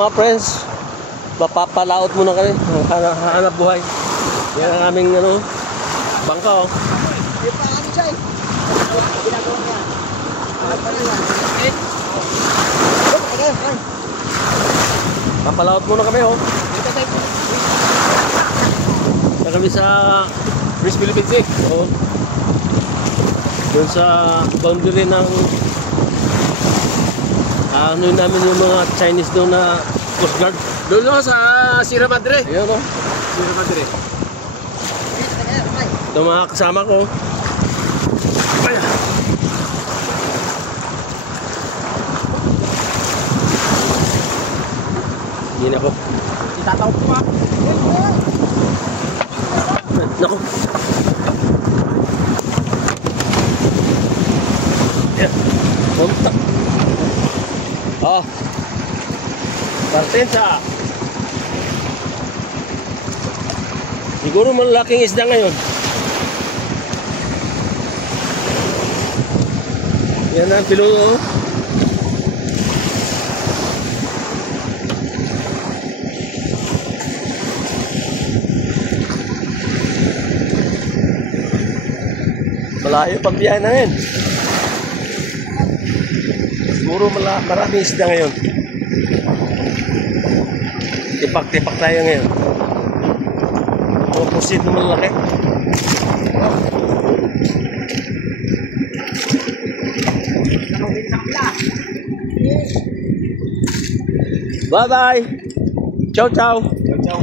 mga friends, mapapalaot muna kami. Hanap buhay. Yan ang aming bangka oh. Yung pa kami siya eh. Ginagawa niya. Papalaot muna kami oh. Yan kami sa Bridge Philippine Sea. oh. Doon sa boundary ng namin yung mga Chinese doon na Coast Guard. Doon no, sa Sierra Madre. Ayan oh. Sierra Madre. Ito mga kasama ko. Ay. Hindi ako. Itataw ko pa. Naku. Yan. Punta. Oh. Partensa. Siguro malaking isda ngayon. Yan ang piluto. Malayo pagbiyahe na ngayon. Siguro maraming isda ngayon. Tipak-tipak tayo ngayon. Opposite na malaki. Bye-bye. Ciao, ciao. Ciao.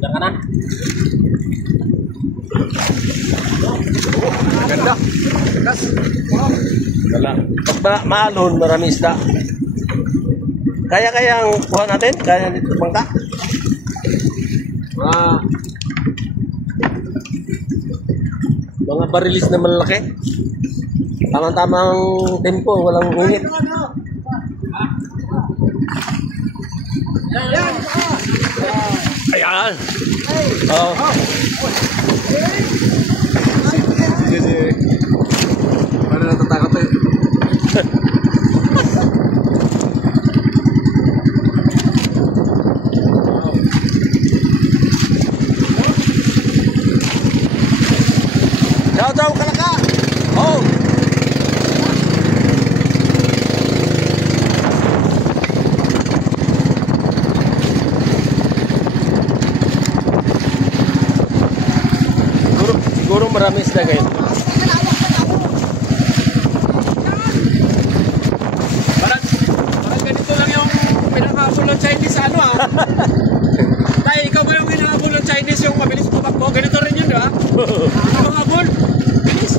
Diyan ka na. Ganda. Gas. Wala. Pag maalon, maraming isda. Kaya ang kuha natin? Kaya dito bangka? Mga barilis na malaki. Tamang-tamang tempo, walang init. Ayan. Oh. Sige. Paano natatakot eh? Ciao, ciao, kalaka. Oh. Siguro marami isda ngayon. Parang ganito lang yung pinakahabol ng Chinese sa ano ah. Dahil ikaw ba yung hinahabol ng Chinese yung mabilis pumakbo? Ganito rin yun, di ba? Ang habol. Bilis.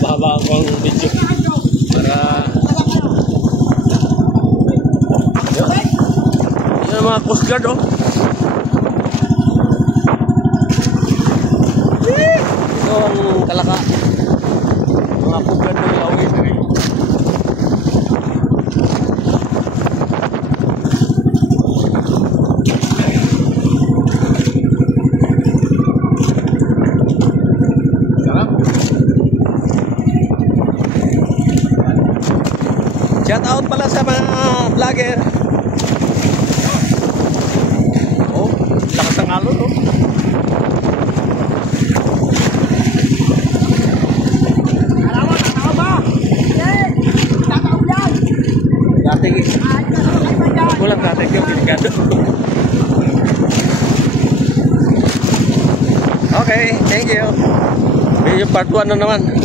Mahaba ako ang video. Para yan ang mga Coast Guard oh. Ito ang kalaka. Mga Coast Guard ng Lawin. Sarap. Shout out pala sa mga vlogger. Oh, lakas ng alon oh. Dating kulang dating yung delikado. Okay, thank you. Video part 1 na naman.